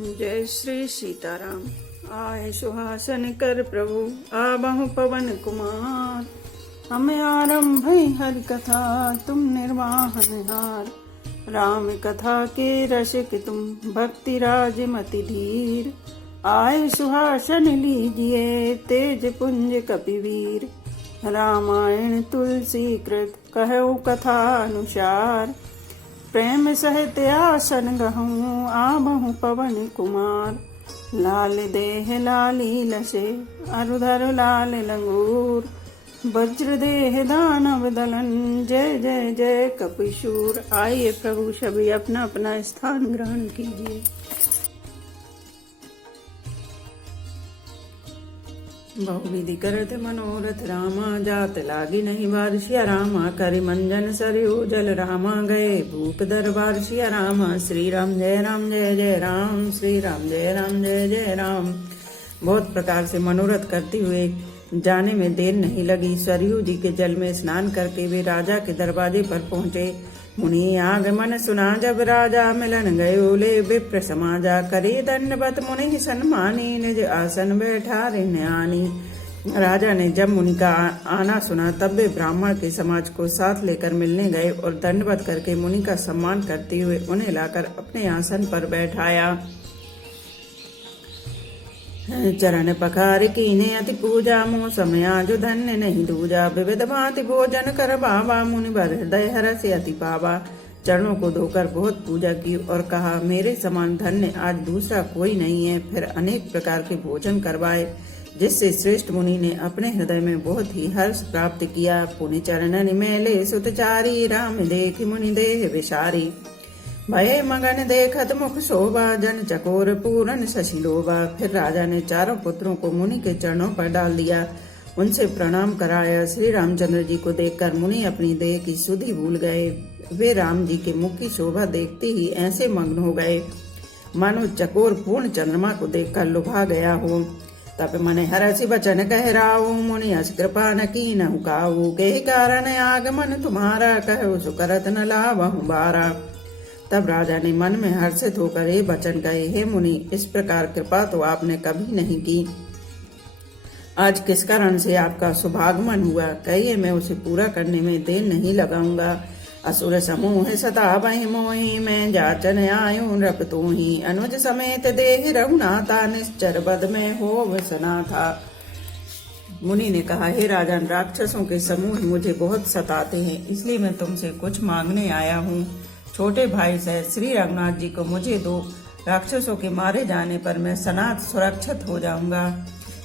जय श्री सीताराम। आए सुहासन कर प्रभु आबहु पवन कुमार। हमें आरंभ हरि कथा तुम निर्वाहन हार। राम कथा के रसिक तुम भक्ति राज मति धीर। आए सुहासन लीजिए तेज पुंज कपिवीर। रामायण तुलसी कृत कहु कथा अनुसार। प्रेम सहित आसन गहूँ आबहु पवन कुमार। लाल देह लाली लसे अरुधर लाल लंगूर। वज्र देह दानव दलन जय जय जय कपिशूर। आइए प्रभु सभी अपना अपना स्थान ग्रहण कीजिए। बहुविधि करत मनोरथ रामा जात लागी नहीं बार। सिया रामा करि मंजन सरयू जल रामा गए भूप दरबार। सिया रामा श्री राम जय जय राम। श्री राम जय जय राम। बहुत प्रकार से मनोरथ करते हुए जाने में देर नहीं लगी। सरयू जी के जल में स्नान करके वे राजा के दरवाजे पर पहुँचे। मुनि आगमन सुना जब राजा मिलन गयो ले विप्र समाजा। करे दंडवत मुनि सन्मानी निज आसन बैठा रिन्यानी। राजा ने जब मुनि का आना सुना तब वे ब्राह्मण के समाज को साथ लेकर मिलने गए और दंडवत करके मुनि का सम्मान करते हुए उन्हें लाकर अपने आसन पर बैठाया। चरण पखार कीने अति पूजा मोह समया जो धन्य नहीं दूजा। विविध भांति भोजन कर बाबा मुनि बर हृदय हरस अति पावा। चरणों को धोकर बहुत पूजा की और कहा मेरे समान धन्य आज दूसरा कोई नहीं है। फिर अनेक प्रकार के भोजन करवाए जिससे श्रेष्ठ मुनि ने अपने हृदय में बहुत ही हर्ष प्राप्त किया। पुनि चरणन मेले सुतचारी राम देख मुनि देह विसारी। भय मगन देखत मुख शोभा जन चकोर पूरन शशिलोभा। फिर राजा ने चारों पुत्रों को मुनि के चरणों पर डाल दिया, उनसे प्रणाम कराया। श्री रामचंद्र जी को देखकर मुनि अपनी देह की सुधि भूल गए। वे राम जी के मुख की शोभा देखते ही ऐसे मग्न हो गए मानो चकोर पूर्ण चंद्रमा को देखकर लुभा गया हो। तब मने हरसि बचन कह राऊ मुनि अस कृपा न कीनहु काऊ। के कारण आगमन तुम्हारा कहु सुकरत न लावहु बारा। तब राजा ने मन में हर्षित होकर ये वचन कहे, हे मुनि इस प्रकार कृपा तो आपने कभी नहीं की। आज किस कारण से आपका सुभागमन हुआ, कहिए मैं उसे पूरा करने में देर नहीं लगाऊंगा। असुर समूह सतावहि मोहि मैं जाचन आयु नृप तोहि। अनुज समेत देह रघुनाथा निश्चर बद में हो सना था। मुनि ने कहा, हे राजन राक्षसों के समूह मुझे बहुत सताते हैं, इसलिए मैं तुमसे कुछ मांगने आया हूँ। छोटे भाई सहित श्री रघुनाथ जी को मुझे दो। राक्षसों के मारे जाने पर मैं सनात सुरक्षित हो जाऊंगा।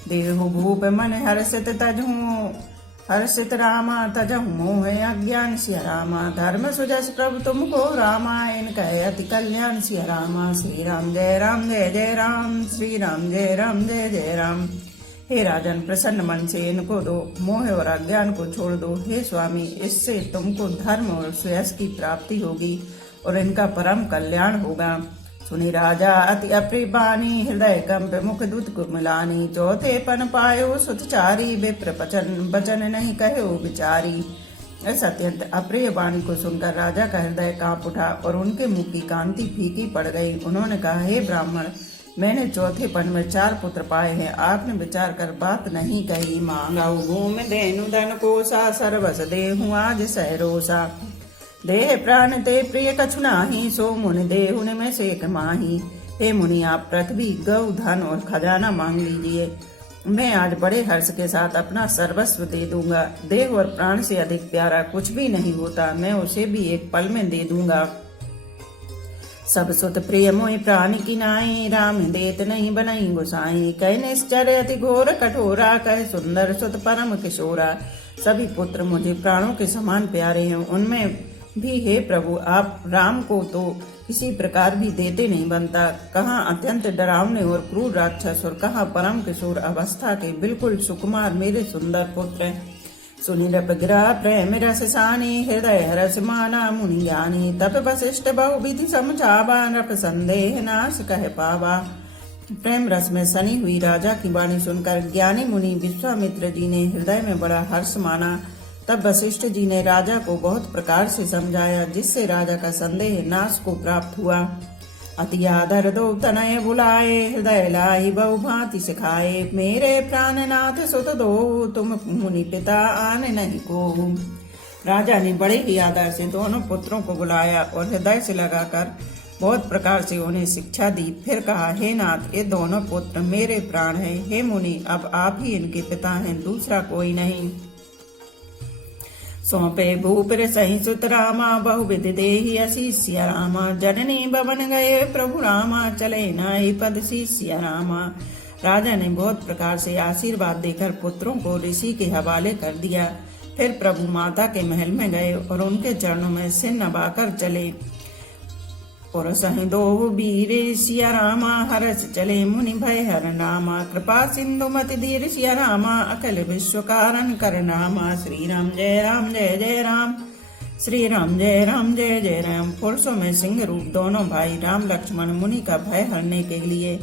देहु भूप मन हर्षित तजहूँ हर्षित रामा तजहु मोह अज्ञान सिया रामा। धर्म सुजस प्रभु तुमको रामायण कहे अति कल्याण सिया रामा। श्री राम जय जय राम। श्री राम जय जय राम। हे राजन प्रसन्न मन से इनको दो, मोह और अज्ञान को छोड़ दो। हे स्वामी इससे तुमको धर्म और श्रेयस की प्राप्ति होगी और इनका परम कल्याण होगा। सुनी राजा अति अप्रिय बानी हृदय कंप मुख दूत को मिलानी। चौथे पन पायो सुतचारी विप्र बचन नहीं कहो विचारी। इस अत्यंत अप्रिय वाणी को सुनकर राजा का हृदय कांप उठा और उनके मुख की कांति फीकी पड़ गई। उन्होंने कहा, हे ब्राह्मण मैंने चौथे पन में 4 पुत्र पाए हैं, आपने विचार कर बात नहीं कही। मांगाऊ भूमि देनु धन कोसा सर्वस देहु आज सहरोसा। देह प्राण ते प्रिय कछु नाही सो मुनि देहु में सेक माही। हे मुनि आप पृथ्वी गौ धन और खजाना मांग लीजिए, मैं आज बड़े हर्ष के साथ अपना सर्वस्व दे दूंगा। देह और प्राण से अधिक प्यारा कुछ भी नहीं होता, मैं उसे भी एक पल में दे दूंगा। सब सुत प्रिय मोहि प्राण की नाई राम देत नहीं बनई गोसाई। कह निश्चर अति घोर कठोरा कह सुंदर सुत परम किशोरा। सभी पुत्र मुझे प्राणों के समान प्यारे हैं, उनमें भी हे प्रभु आप राम को तो किसी प्रकार भी देते नहीं बनता। कहाँ अत्यंत डरावने और क्रूर राक्षस और कहाँ परम किशोर अवस्था के बिल्कुल सुकुमार मेरे सुंदर पुत्र। सुनि नृप गिरा प्रेम रस सानी हृदय हरस माना मुनि ज्ञानी। तप वशिष्ठ बहुविधि समझावा नृप संदेह नाश कह पावा। प्रेम रस में सनी हुई राजा की वाणी सुनकर ज्ञानी मुनि विश्वामित्र जी ने हृदय में बड़ा हर्ष माना। तब वशिष्ठ जी ने राजा को बहुत प्रकार से समझाया जिससे राजा का संदेह नाश को प्राप्त हुआ। अति आदर दो तनय बुलाए, हृदय लाई बहु भांति सिखाए। मेरे प्राणनाथ सुत दो, तुम मुनि पिता आने नहीं को। राजा ने बड़े ही आदर से दोनों पुत्रों को बुलाया और हृदय से लगाकर बहुत प्रकार से उन्हें शिक्षा दी। फिर कहा, हे नाथ, ये दोनों पुत्र मेरे प्राण हैं। हे मुनि, अब आप ही इनके पिता हैं, दूसरा कोई नहीं। सौंपे भूपर सही सुत रामा, बहुविध देहि अशीष्य रामा। जननी भवन गए प्रभु रामा, चले नाहि पद शिष्य रामा। राजा ने बहुत प्रकार से आशीर्वाद देकर पुत्रों को ऋषि के हवाले कर दिया। फिर प्रभु माता के महल में गए और उनके चरणों में सिर नवाकर चले। और सहि दो वीर सिया रामा, हर्ष चले मुनि भय हर नामा। कृपा सिंधु मति धीर सिया रामा, अखिल विश्व कारण कर नामा। श्री राम जय राम जय जय राम, श्री राम जय राम जय जय राम। पुरुषों में सिंह रूप दोनों भाई राम लक्ष्मण मुनि का भय हरने के लिए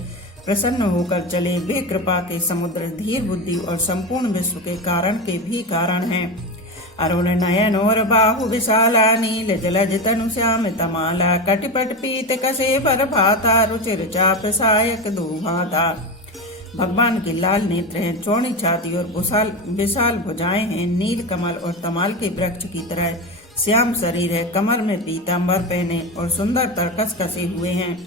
प्रसन्न होकर चले। वे कृपा के समुद्र, धीर बुद्धि और संपूर्ण विश्व के कारण के भी कारण हैं। अरुण नयन और बाहु विशाला, नील जलज तनु श्याम तमाला। कटिपट पीत कसे पर भाता, रुचिर चाप सायक दुभाता। भगवान के लाल नेत्र हैं, चौड़ी छाती और विशाल भुजाएं हैं। नील कमल और तमाल के वृक्ष की तरह श्याम शरीर है। कमर में पीतांबर पहने और सुंदर तरकस कसे हुए हैं।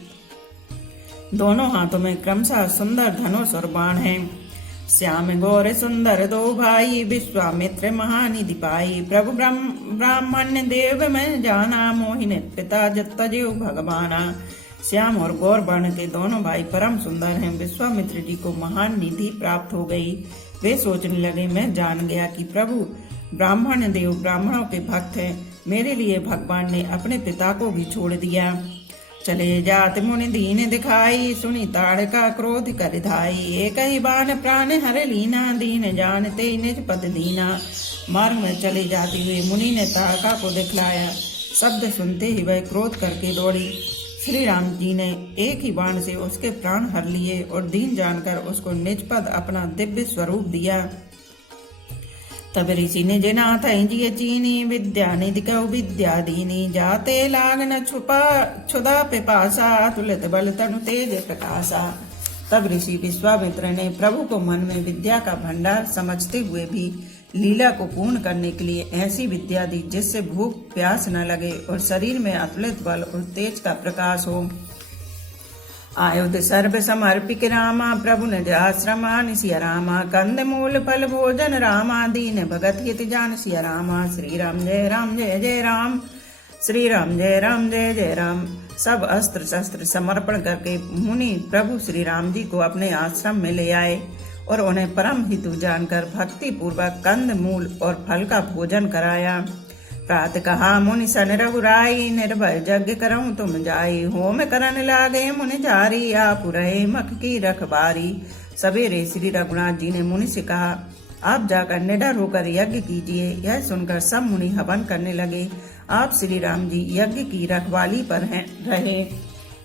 दोनों हाथों में क्रमशः सुंदर धनुष और बाण हैं। श्याम गौर सुंदर दो भाई, विश्वामित्र महानिधि पाई। प्रभु ब्राह्मण्य देव में जाना, मोहिनी पिता जत्तजेव भगवाना। श्याम और गौर वर्ण के दोनों भाई परम सुंदर हैं। विश्वामित्र जी को महान निधि प्राप्त हो गई। वे सोचने लगे, मैं जान गया कि प्रभु ब्राह्मण देव ब्राह्मणों के भक्त हैं। मेरे लिए भगवान ने अपने पिता को भी छोड़ दिया। चले जात मुनि दीन दिखाई, सुनी ताड़का क्रोध कर धाई। एक ही बाण प्राण हर लीना, दीन जानते निज पद दीना। मार्ग में चले जाते हुए मुनि ने ताड़का को दिखलाया। शब्द सुनते ही वह क्रोध करके दौड़ी। श्री राम जी ने एक ही बाण से उसके प्राण हर लिए और दीन जानकर उसको निज पद अपना दिव्य स्वरूप दिया। तब ऋषि ने जनाथ जिय चीनी, विद्या निधि कहु विद्या दीनी। जाते लाग न छुपा क्षुधा पिपासा, तुलित बल तनु तेज प्रकाशा। तब ऋषि विश्वामित्र ने प्रभु को मन में विद्या का भंडार समझते हुए भी लीला को पूर्ण करने के लिए ऐसी विद्या दी जिससे भूख प्यास न लगे और शरीर में अतुलित बल और तेज का प्रकाश हो। आयुध सर्व समर्पिक रामा, प्रभु निज आश्रमा निसिया रामा। कंद मूल फल भोजन रामा, दीन भगत हित जान सिया रामा। श्री राम जय राम जय जय राम, श्री राम जय राम जय जय राम। सब अस्त्र शस्त्र समर्पण करके मुनि प्रभु श्री राम जी को अपने आश्रम में ले आए और उन्हें परम हितु जानकर भक्ति पूर्वक कंद मूल और फल का भोजन कराया। प्रात कहा मुनि सन रघुराई, निर्भय यज्ञ करऊं तुम जाई। होम करन लागे मुनि जारी, आप रहे मख की रखबारी। सवेरे श्री रघुनाथ जी ने मुनि से कहा, आप जाकर निडर होकर यज्ञ कीजिए। यह सुनकर सब मुनि हवन करने लगे। आप श्री राम जी यज्ञ की रखवाली पर रहे।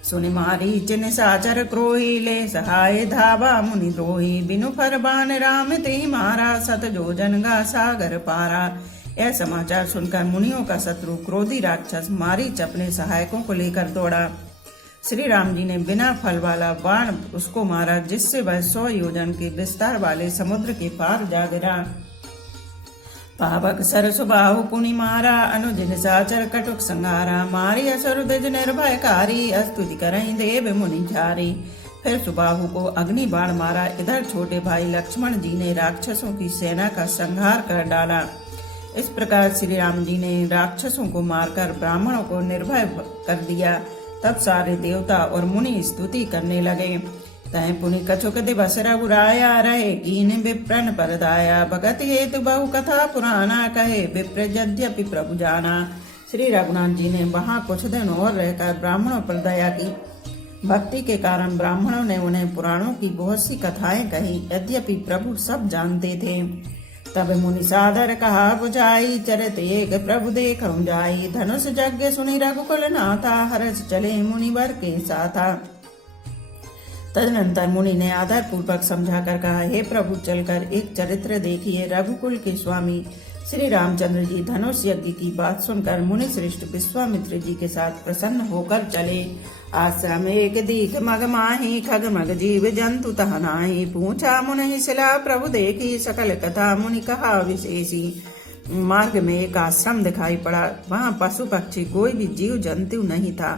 सुनि मारीच निशाचर क्रोही, ले सहाय धावा मुनि द्रोही। बिनु फरमान राम ते मारा, सत जोजन गा सागर पारा। यह समाचार सुनकर मुनियों का शत्रु क्रोधी राक्षस मारीच अपने सहायकों को लेकर दौड़ा। श्री राम जी ने बिना फल वाला बाण उसको मारा, जिससे वह 100 योजन के विस्तार वाले समुद्र के पार जा गिरा। पावक सरसु बाहु पुनि मारा, अनुज निशाचर कटुक संहारा। मारी असुर द्विज निर्भयकारी, स्तुति करहि देव मुनि झारी। फिर सुबाहु को अग्नि बाण मारा। इधर छोटे भाई लक्ष्मण जी ने राक्षसों की सेना का संहार कर डाला। इस प्रकार श्री राम जी ने राक्षसों को मारकर ब्राह्मणों को निर्भय कर दिया। तब सारे देवता और मुनि स्तुति करने लगे। तय पुनि कछुक दिवस रघुराया, रहे कीन विप्रन परदाया। भगत हेतु बहु कथा पुराना, कहे विप्र यद्यपि प्रभु जाना। श्री रघुनाथ जी ने वहाँ कुछ दिन और रहकर ब्राह्मणों पर दया की। भक्ति के कारण ब्राह्मणों ने उन्हें पुराणों की बहुत सी कथाएं कही, यद्यपि प्रभु सब जानते थे। तब मुनि सादर कहा बुझाई, चरत एक प्रभु देखऊं जाई। धनुष यज्ञ सुनि रघुकुल नाथा, हर्ष चले मुनिवर के साथा। तदनंतर मुनि ने आदर पूर्वक समझाकर कहा, हे प्रभु, चलकर एक चरित्र देखिए। रघुकुल के स्वामी श्री रामचंद्र जी धनुष यज्ञ की बात सुनकर मुनि श्रेष्ठ विश्वामित्र जी के साथ प्रसन्न होकर चले। आश्रम एक दीख मग माही, खग मग जीव जंतु तह नाही। पूछा मुनि सिला प्रभु देखी, सकल कथा मुनि कहा विशेषी। मार्ग में एक आश्रम दिखाई पड़ा, वहां पशु पक्षी कोई भी जीव जंतु नहीं था।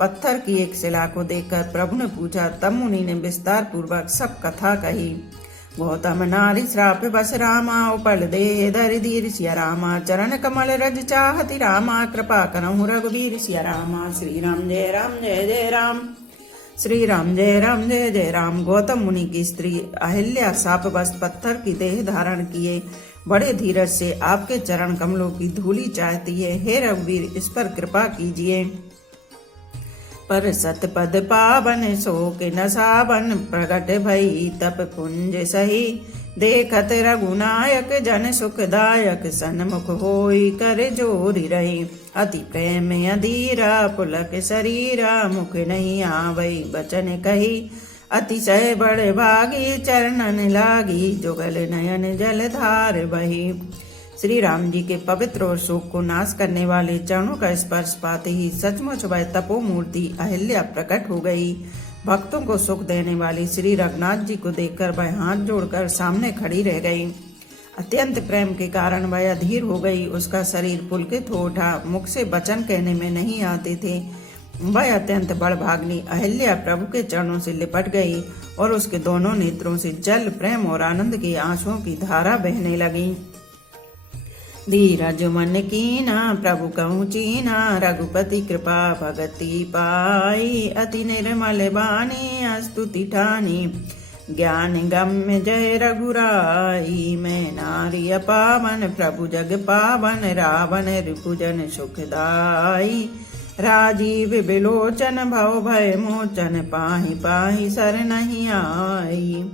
पत्थर की एक शिला को देखकर प्रभु ने पूछा, तब मुनि ने विस्तार पूर्वक सब कथा कही। गौतम नारी श्राप बस रामा, उपल दे धरि धीर सिया रामा। चरण कमल रज चाहति रामा, कृपा करहु रघुवीर सिया रामा। श्री राम जय राम जय जय राम, श्री राम जय राम जय जय राम। गौतम मुनि की स्त्री अहिल्या साप बस पत्थर की देह धारण किए बड़े धीरज से आपके चरण कमलों की धूलि चाहती है। हे रघुवीर, इस पर कृपा कीजिए। पर सतपद पावन सो के न सावन, प्रगट भई तप पुंज सही। देखत रघुनायक जन सुखदायक, सन्मुख होई कर जोरी रही। अति प्रेम अधीरा पुलक शरीरा, मुख नहीं आवई बचन कही। अतिशय बड़ भागी चरणन लागी, जुगल नयन जलधार बही। श्री राम जी के पवित्र और शोक को नाश करने वाले चरणों का स्पर्श पाते ही सचमुच वह तपोमूर्ति अहिल्या प्रकट हो गई। भक्तों को सुख देने वाली श्री रघुनाथ जी को देखकर वह हाथ जोड़कर सामने खड़ी रह गई। अत्यंत प्रेम के कारण वह अधीर हो गई। उसका शरीर पुलकित हो उठा, मुख से वचन कहने में नहीं आते थे। वह अत्यंत बड़भाग्नि अहिल्या प्रभु के चरणों से लिपट गई और उसके दोनों नेत्रों से जल प्रेम और आनंद की आंसुओं की धारा बहने लगी। धीरज मन कीना प्रभु कहूँ चीना, रघुपति कृपा भगति पाई। अति निर्मल बानी स्तुति ठानी, ज्ञान गम्य जय रघुराई। मैं नारी पावन प्रभु जग पावन, रावण रिपुजन सुखदाई। राजीव बिलोचन भव भय मोचन, पाहि पाहि सर नहीं आई।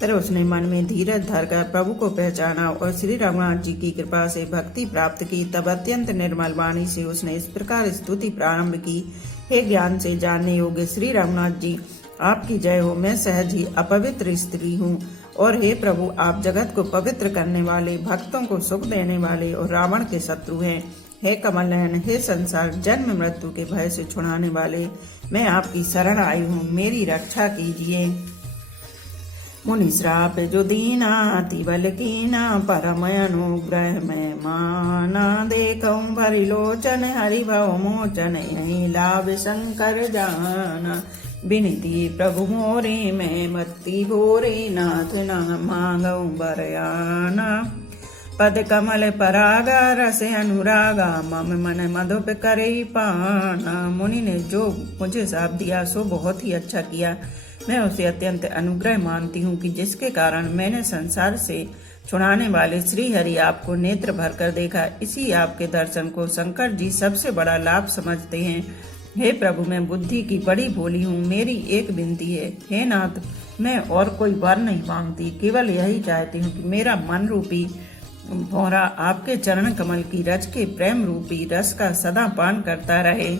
फिर उसने मन में धीरज धरकर प्रभु को पहचाना और श्री रघुनाथ जी की कृपा से भक्ति प्राप्त की। तब अत्यंत निर्मल वाणी से उसने इस प्रकार स्तुति प्रारंभ की। हे ज्ञान से जानने योग्य श्री रघुनाथ जी, आपकी जय हो। मैं सहज ही अपवित्र स्त्री हूँ, और हे प्रभु, आप जगत को पवित्र करने वाले, भक्तों को सुख देने वाले और रावण के शत्रु हैं। हे कमल नयन, हे संसार जन्म मृत्यु के भय से छुड़ाने वाले, मैं आपकी शरण आई हूँ, मेरी रक्षा कीजिए। मुनि श्राप जो दीना, अति बल कीना, परम अनुग्रह में माना। देखऊं भरि लोचन, हरि भव मोचन, यही लाभ शंकर जाना। बिनती प्रभु मोरे, मैं मत्ती भोरे, नाथ न मांगऊं बरयाना। पद कमल परागा, रस अनुरागा, मम मन मधुप करे पाना। मुनि ने जो मुझे साप दिया सो बहुत ही अच्छा किया। मैं उसे अत्यंत अनुग्रह मानती हूँ कि जिसके कारण मैंने संसार से छुड़ाने वाले श्री हरि आपको नेत्र भरकर देखा। इसी आपके दर्शन को शंकर जी सबसे बड़ा लाभ समझते हैं। हे प्रभु, मैं बुद्धि की बड़ी भोली हूँ, मेरी एक विनती है। हे नाथ, मैं और कोई वर नहीं मांगती, केवल यही चाहती हूँ कि मेरा मन रूपी भौरा आपके चरण कमल की रज के प्रेम रूपी रस का सदा पान करता रहे।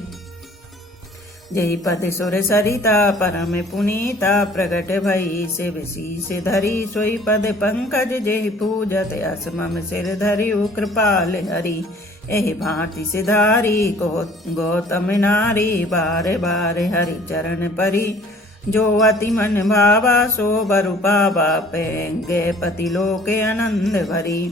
जय पद सुर सरिता परम पुनीता, प्रगट भई शिव शीस धरी। सोई पद पंकज जय पूजत, असमम सिर धरि कृपाल हरि। एहि भांति सिधारी गौतम नारी, बारे बारे हरि चरण परी। जो अति मन भावा सो बरु पावा, पेंगे पति लोके आनंद भरी।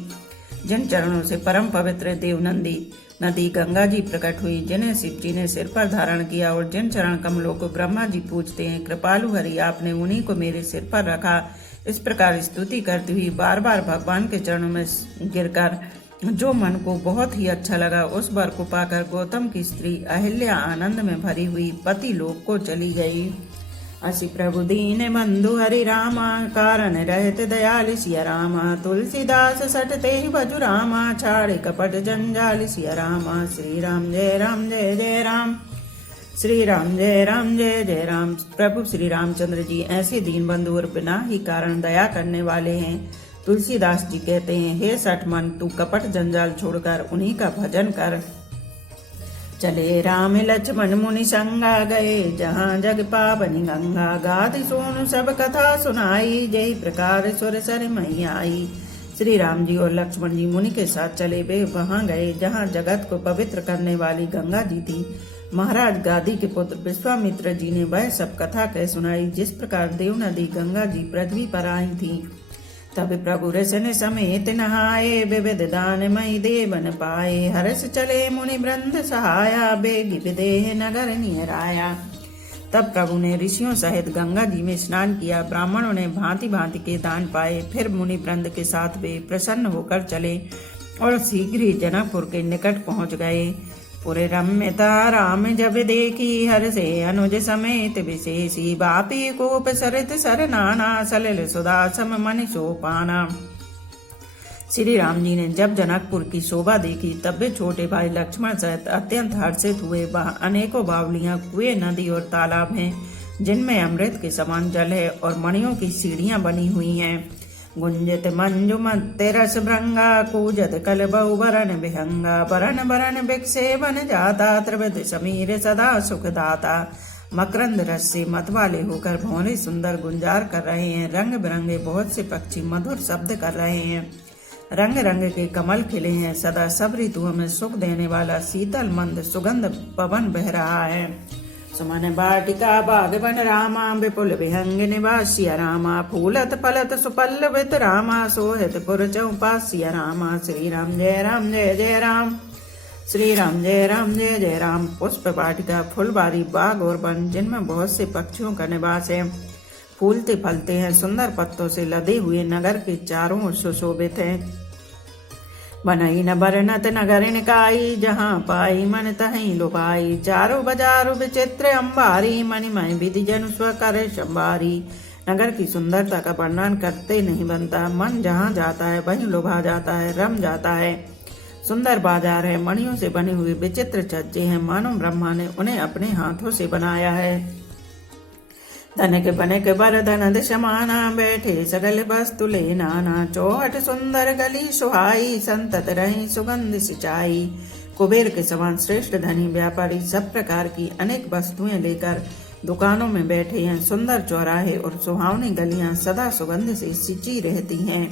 जिन चरणों से परम पवित्र देवनंदी नदी गंगा जी प्रकट हुई, जिन्हें शिव जी ने सिर पर धारण किया और जिन चरण कमलों को ब्रह्मा जी पूजते हैं, कृपालु हरि आपने उन्हीं को मेरे सिर पर रखा। इस प्रकार स्तुति करती हुई बार बार भगवान के चरणों में गिरकर जो मन को बहुत ही अच्छा लगा, उस वर को पाकर गौतम की स्त्री अहिल्या आनंद में भरी हुई पति लोक को चली गई। असि प्रभु दीन बंधु हरि रामा, कारण रहत दयाल सिया रामा। तुलसीदास सटते भजु रामा, छाड़े कपट जंजाल सिया रामा। श्री राम जय राम जय जय राम, श्री राम जय राम जय जय राम। प्रभु श्री रामचंद्र जी ऐसे दीन बंधु और बिना ही कारण दया करने वाले हैं। तुलसीदास जी कहते हैं, हे सठ मन, तू कपट जंजाल छोड़कर उन्हीं का भजन कर। चले राम लक्ष्मण मुनि संगा, गए जहाँ जग पावनी गंगा। गाधि सोनु सब कथा सुनाई, जय प्रकार सुर सर मई आई। श्री राम जी और लक्ष्मण जी मुनि के साथ चले, वे वहां गए जहाँ जगत को पवित्र करने वाली गंगा जी थी। महाराज गादी के पुत्र विश्वामित्र जी ने वह सब कथा कह सुनाई जिस प्रकार देव नदी गंगा जी पृथ्वी पर आई थी। तब प्रभु रसन समेत नहाए विविध दान मई देवन पाए। हर्ष चले मुनि वृंद सहाया बेगी विदेह नगर निहराया। तब प्रभु ने ऋषियों सहित गंगा जी में स्नान किया। ब्राह्मणों ने भांति भांति के दान पाए। फिर मुनि वृंद के साथ वे प्रसन्न होकर चले और शीघ्र ही जनकपुर के निकट पहुंच गए। पुरे रम्यता राम जब देखी हर्षे अनुज समेत विशेषी। बापी कोप सरित सर नाना सलिल सुधा सम मन सोपाना। श्री राम जी ने जब जनकपुर की शोभा देखी तब वे छोटे भाई लक्ष्मण सहित अत्यंत हर्षित हुए। वह अनेकों बावलियां, कुएं, नदी और तालाब हैं जिनमें अमृत के समान जल है और मणियों की सीढ़ियां बनी हुई हैं। गुंजित मंजु मत्ते रस भृंगा कूजत कल बहु वरण विहंगा। वरण वरण विकसे वन जाता त्रिविध समीर सदा सुखदाता। मकरंद रस से मत वाले होकर भौरे सुंदर गुंजार कर रहे हैं। रंग बिरंगे बहुत से पक्षी मधुर शब्द कर रहे हैं। रंग रंग के कमल खिले हैं। सदा सब ऋतुओं में सुख देने वाला शीतल मंद सुगंध पवन बह रहा है। सुमन वाटिका बागवन रामा विपुल विहंग निवासिया रामा। फूलत फलत सुपल्लवित रामा सोहित पुर चौपासिया रामा। श्री राम जय राम जय जय राम। श्री राम जय राम जय जय राम। पुष्प वाटिका, फुलबारी, बाग और वन जिनमें बहुत से पक्षियों का निवास है, फूलते फलते हैं, सुंदर पत्तों से लदे हुए नगर के चारों ओर सुशोभित हैं। बनई न बरनत नगर निकाई जहाँ पाई मन तहीं लुभाई। चारों बाजारों विचित्र अंबारी मणिमय विधि जनु स्वकर शंबारी। नगर की सुंदरता का वर्णन करते नहीं बनता। मन जहाँ जाता है वहीं लुभा जाता है, रम जाता है। सुंदर बाजार है, मणियों से बने हुए विचित्र छज्जे हैं, मानो ब्रह्मा ने उन्हें अपने हाथों से बनाया है। धनक बनक बर धनद समाना बैठे सकल वस्तु ले नाना। चौहट सुंदर गली सुहाई संतत रही सुगंध सिंचाई। कुबेर के समान श्रेष्ठ धनी व्यापारी सब प्रकार की अनेक वस्तुएं लेकर दुकानों में बैठे हैं। सुंदर चौराहे और सुहावनी गलियां सदा सुगंध से सिंची रहती हैं।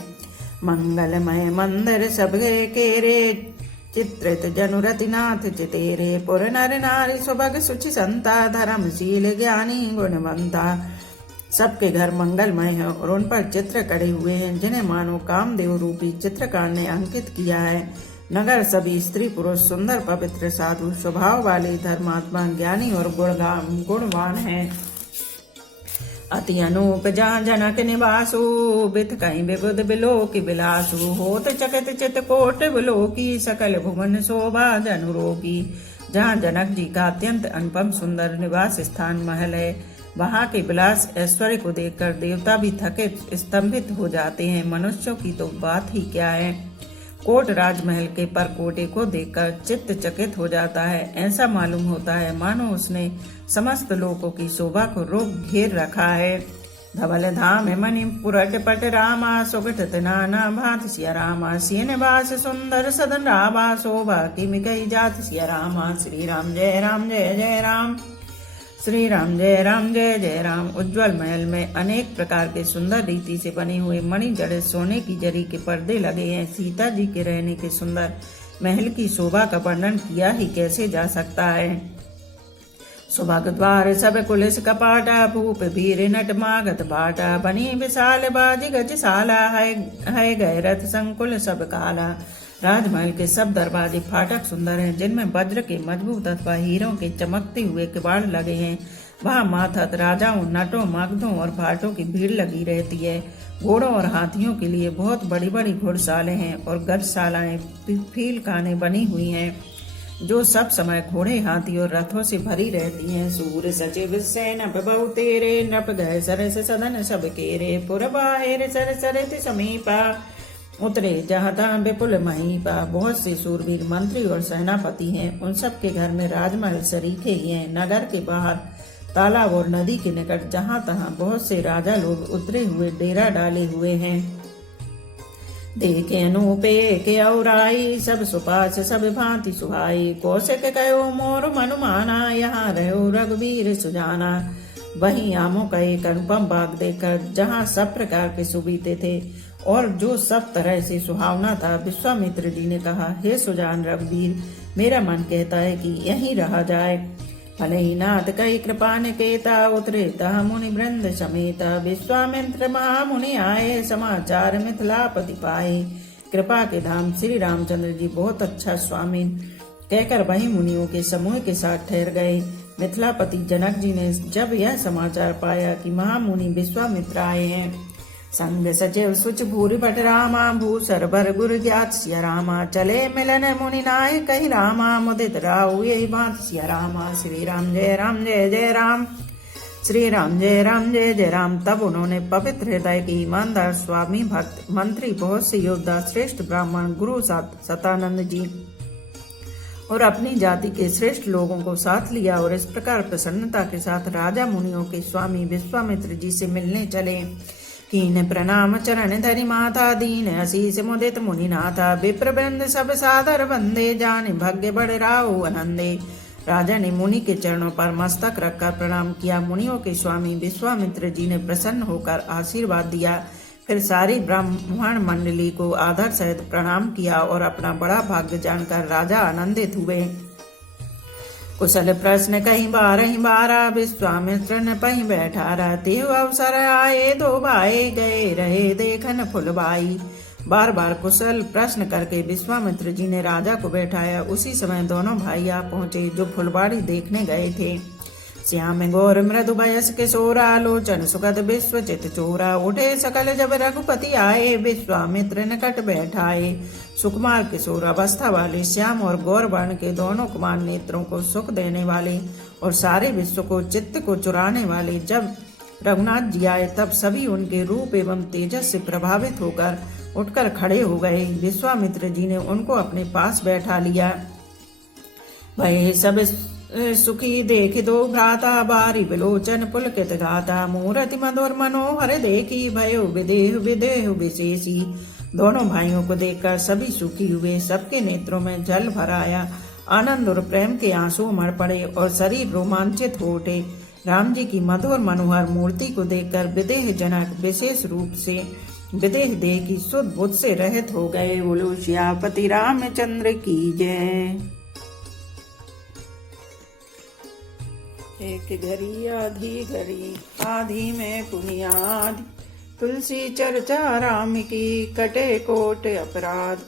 मंगलमय मंदिर सबके केरे चित्रित जनुरतिनाथ चितेरे। पुर नर नारी सुभग सुचि संता धर्मशील ज्ञानी गुणवंता। सबके घर मंगलमय हैं और उन पर चित्र करे हुए हैं जिन्हें मानो कामदेव रूपी चित्रकार ने अंकित किया है। नगर सभी स्त्री पुरुष सुंदर पवित्र साधु स्वभाव वाले धर्मात्मा ज्ञानी और गुणवान हैं। अति अनूप जहाँ जनक निवासु बिथ कहीं विबुध बिलोकी बिलासु। होत चकित चित कोट बिलोकी सकल भुवन शोभा जनुरोगी। जहाँ जनक जी का अत्यंत अनुपम सुंदर निवास स्थान महल है, वहाँ के विलास ऐश्वर्य को देखकर देवता भी थकित स्तंभित हो जाते हैं। मनुष्यों की तो बात ही क्या है। कोट राजमहल के परकोटे को देखकर चित्त चकित हो जाता है। ऐसा मालूम होता है मानो उसने समस्त लोगों की शोभा को रोक घेर रखा है। धवल धाम मणि पुरट पट रामा सुगठत नाना भांति सिया रामा। सिय निवास सुंदर सदन रामा शोभा की मिकई जात सिया रामा। श्री राम जय राम जय जय राम। श्री राम जय राम जय जय राम। उज्जवल महल में अनेक प्रकार के सुंदर रीति से बने हुए मणि जड़े सोने की जरी के पर्दे लगे हैं। सीता जी के रहने के सुंदर महल की शोभा का वर्णन किया ही कैसे जा सकता है। सुभग द्वार सब कुलिस कपाटा भूप भीर नट मागत बाटा। बनी विशाल बाजी गजशाला है गैरथ संकुल सब काला। राजमहल के सब दरवाजे फाटक सुंदर हैं जिनमें वज्र के मजबूत अथवा हीरों के चमकते हुए किवाड़ लगे हैं। वहाँ माथत राजाओं, नटों, मगधों और भाटों की भीड़ लगी रहती है। घोड़ों और हाथियों के लिए बहुत बड़ी बड़ी घुड़शालें हैं और गजशालाएं फीलखाने बनी हुई हैं जो सब समय घोड़े, हाथी और रथों से भरी रहती हैं। सूर सचिव से नप बहु तेरे नप गए सरस सदन सब केरे। पुर बाहिर सर सरति समीपा उतरे जहाँ तहाँ विपुल महीपा। बहुत से सूरवीर मंत्री और सेनापति हैं। उन सब के घर में राजमहल सरीखे ही हैं। नगर के बाहर तालाब और नदी के निकट जहाँ तहाँ बहुत से राजा लोग उतरे हुए डेरा डाले हुए हैं। देखे अनूपे के औराई सब सुपास सब भांति सुहाई। कौशिक कहो मोर मनुमाना यहाँ रहो रघुवीर सुजाना। वहीं आमों का एक अनुपम बाग देखकर जहाँ सब प्रकार के सुबीते थे और जो सब तरह से सुहावना था, विश्वामित्र जी ने कहा, हे सुजान रघुवीर, मेरा मन कहता है कि यहीं रहा जाए। भले ही नाथ कई कृपा निकेता, उतरे तह मुनि वृंद समेता। विश्वामित्र महामुनि आए, समाचार मिथिलापति पाए। कृपा के धाम श्री रामचंद्र जी बहुत अच्छा स्वामी कहकर वही मुनियों के समूह के साथ ठहर गए। मिथिलापति जनक जी ने जब यह समाचार पाया कि महामुनि विश्वामित्र आए हैं, संग सचिव सुच भूरि भट रामा, भूसर भर गुर ज्ञात सिया रामा। चले मिलन मुनि नाय कही रामा, मुदित राहु यही बात सिया रामा। श्री राम जय जय राम, श्री राम जय जय राम। तब उन्होंने पवित्र हृदय के ईमानदार स्वामी भक्त मंत्री बहुत से योद्धा श्रेष्ठ ब्राह्मण गुरु सतानंद जी और अपनी जाति के श्रेष्ठ लोगों को साथ लिया और इस प्रकार प्रसन्नता के साथ राजा मुनियों के स्वामी विश्वामित्र जी से मिलने चले। कीन प्रणाम चरण धरि माता, दीन असीस मुदित मुनि नाथा। विप्र वृंद सब सादर वंदे, जाने भाग्य बड़े राहु आनंदे। राजा ने मुनि के चरणों पर मस्तक रखकर प्रणाम किया। मुनियों के स्वामी विश्वामित्र जी ने प्रसन्न होकर आशीर्वाद दिया। फिर सारी ब्राह्मण मंडली को आदर सहित प्रणाम किया और अपना बड़ा भाग्य जानकर राजा आनंदित हुए। कुशल प्रश्न कहीं बारा, विश्वामित्र ने पही बैठा रहते अवसर आए। दो भाई गए रहे देखन फुलबाई। बार बार कुशल प्रश्न करके विश्वामित्र जी ने राजा को बैठाया। उसी समय दोनों भाई आ पहुंचे जो फुलबाड़ी देखने गए थे। श्याम गौर मृदु बयस किशोरा, लोचन सुगत विश्वचित चोरा। उठे सकल जब रघुपति आए, विश्वामित्र निकट बैठाए। सुकुमार किशोर अवस्था वाले श्याम और गौर वर्ण के दोनों कुमार नेत्रों को सुख देने वाले और सारे विश्व को चित्त को चुराने वाले जब रघुनाथ जी आए, तब सभी उनके रूप एवं तेजस से प्रभावित होकर उठकर खड़े हो गए। विश्वामित्र जी ने उनको अपने पास बैठा लिया। भय सब सुखी देख दो भ्राता, बारी विलोचन पुलकित गाता। मूर्ति मधुर मनोहर देखी, भयो विदेह विदेह विशेषी। दोनों भाइयों को देखकर सभी सुखी हुए। सबके नेत्रों में जल भर आया। आनंद और प्रेम के आंसू उमड़ पड़े और शरीर रोमांचित हो उठे। राम जी की मधुर मनोहर मूर्ति को देखकर विदेह जनक विशेष रूप से विदेह देह की शुद्ध बुद्ध से रहित हो गए। बोलो सियापति रामचंद्र की जय। एक घड़ी आधी में पुनियाद, तुलसी चर्चा राम की कटे कोट अपराध।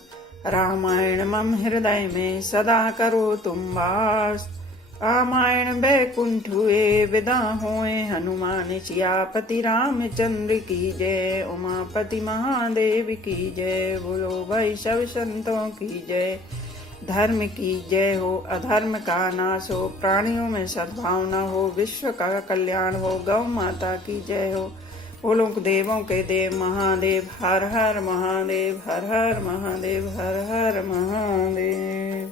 रामायण मम हृदय में सदा करो तुम वास। रामायण बैकुंठ हुए विदा होए हनुमान। सियापति रामचंद्र की जय, उमापति महादेव की जय। बोलो भाई सब संतों की जय। धर्म की जय हो, अधर्म का नाश हो, प्राणियों में सद्भावना हो, विश्व का कल्याण हो। गौ माता की जय हो। बोलो देवों के देव महादेव। हर हर महादेव, हर हर महादेव, हर हर महादेव।